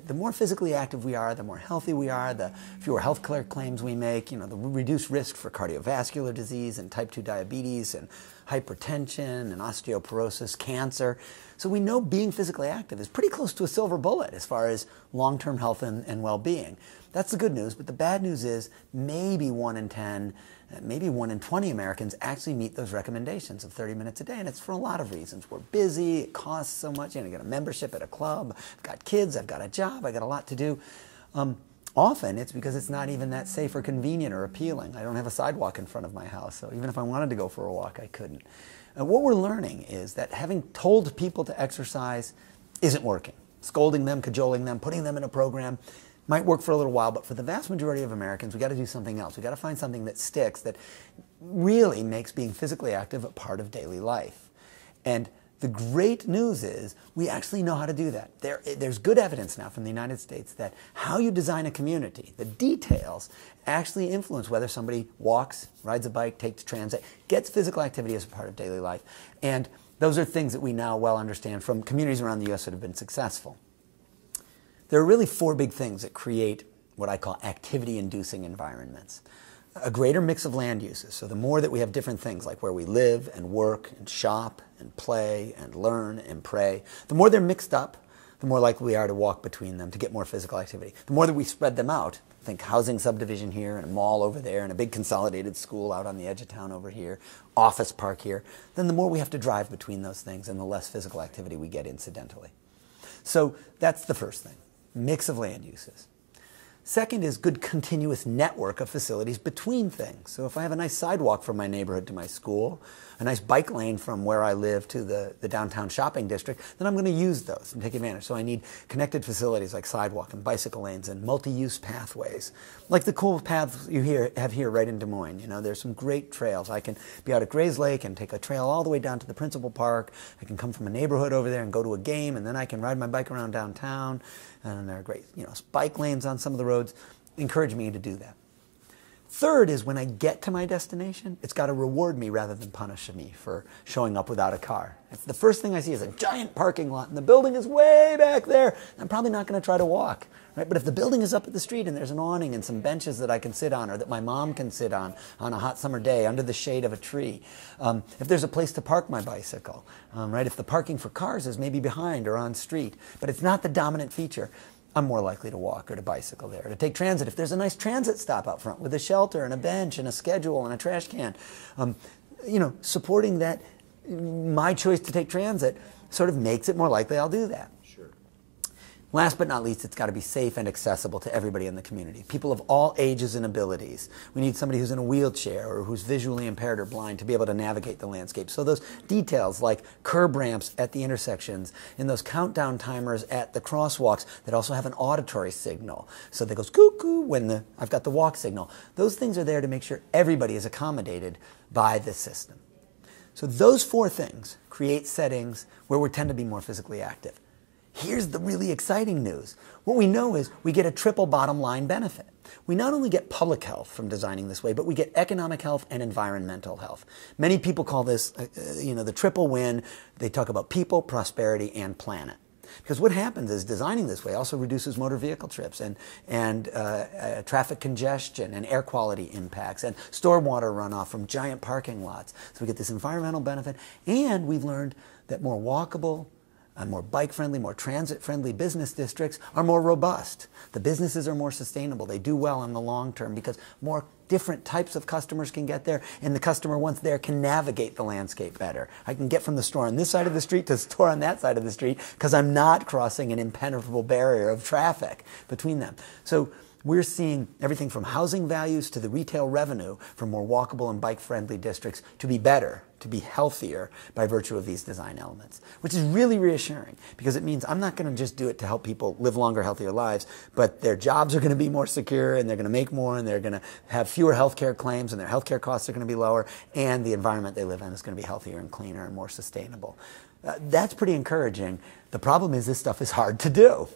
that the more physically active we are, the more healthy we are, the fewer healthcare claims we make, the reduced risk for cardiovascular disease and type 2 diabetes and hypertension and osteoporosis, cancer. So we know being physically active is pretty close to a silver bullet as far as long-term health and well-being. That's the good news, but the bad news is maybe 1 in 10, maybe 1 in 20 Americans actually meet those recommendations of 30 minutes a day, and it's for a lot of reasons. We're busy, it costs so much, I got a membership at a club, I've got kids, I've got a job, I've got a lot to do. Often it's because it's not even that safe or convenient or appealing. I don't have a sidewalk in front of my house, so even if I wanted to go for a walk, I couldn't. And what we're learning is that having told people to exercise isn't working. Scolding them, cajoling them, putting them in a program might work for a little while, but for the vast majority of Americans, we've got to do something else. We've got to find something that sticks, that really makes being physically active a part of daily life. And the great news is we actually know how to do that. There's good evidence now from the United States that how you design a community, the details, actually influence whether somebody walks, rides a bike, takes transit, gets physical activity as a part of daily life. And those are things that we now well understand from communities around the U.S. that have been successful. There are really 4 big things that create what I call activity-inducing environments. A greater mix of land uses. So the more that we have different things like where we live and work and shop and play and learn and pray, the more they're mixed up, the more likely we are to walk between them to get more physical activity. The more that we spread them out, think housing subdivision here and a mall over there and a big consolidated school out on the edge of town over here, office park here, then the more we have to drive between those things and the less physical activity we get incidentally. So that's the first thing. Mix of land uses. Second is good continuous network of facilities between things. So if I have a nice sidewalk from my neighborhood to my school, a nice bike lane from where I live to the downtown shopping district, then I'm going to use those and take advantage. So I need connected facilities like sidewalk and bicycle lanes and multi-use pathways. Like the cool paths you have here right in Des Moines. There's some great trails. I can be out at Gray's Lake and take a trail all the way down to the principal park. I can come from a neighborhood over there and go to a game, and then I can ride my bike around downtown. And there are great, bike lanes on some of the roads. Encourage me to do that. Third is when I get to my destination, it's got to reward me rather than punish me for showing up without a car. If the first thing I see is a giant parking lot and the building is way back there, I'm probably not going to try to walk. Right? But if the building is up at the street and there's an awning and some benches that I can sit on or that my mom can sit on a hot summer day under the shade of a tree, if there's a place to park my bicycle, right? If the parking for cars is maybe behind or on street, but it's not the dominant feature, I'm more likely to walk or to bicycle there, to take transit. If there's a nice transit stop out front with a shelter and a bench and a schedule and a trash can, supporting that, my choice to take transit sort of makes it more likely I'll do that. Sure. Last but not least, it's got to be safe and accessible to everybody in the community. People of all ages and abilities. We need somebody who's in a wheelchair or who's visually impaired or blind to be able to navigate the landscape. So those details like curb ramps at the intersections and those countdown timers at the crosswalks that also have an auditory signal. So that goes cuckoo when I've got the walk signal. Those things are there to make sure everybody is accommodated by the system. So those 4 things create settings where we tend to be more physically active. Here's the really exciting news. What we know is we get a triple bottom line benefit. We not only get public health from designing this way, but we get economic health and environmental health. Many people call this, the triple win. They talk about people, prosperity, and planet. Because what happens is designing this way also reduces motor vehicle trips and traffic congestion and air quality impacts and stormwater runoff from giant parking lots. So we get this environmental benefit, and we've learned that more walkable, more bike-friendly, more transit-friendly business districts are more robust. The businesses are more sustainable. They do well in the long term because more different types of customers can get there, and the customer, once there, can navigate the landscape better. I can get from the store on this side of the street to the store on that side of the street because I'm not crossing an impenetrable barrier of traffic between them. So we're seeing everything from housing values to the retail revenue for more walkable and bike-friendly districts to be better, to be healthier by virtue of these design elements, which is really reassuring because it means I'm not going to just do it to help people live longer, healthier lives, but their jobs are going to be more secure and they're going to make more and they're going to have fewer healthcare claims and their healthcare costs are going to be lower and the environment they live in is going to be healthier and cleaner and more sustainable. That's pretty encouraging. The problem is this stuff is hard to do.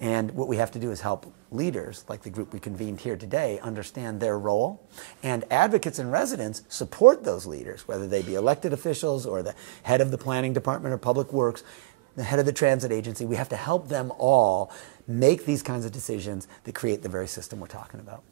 And what we have to do is help leaders, like the group we convened here today, understand their role. And advocates and residents support those leaders, whether they be elected officials or the head of the planning department or public works, the head of the transit agency. We have to help them all make these kinds of decisions that create the very system we're talking about.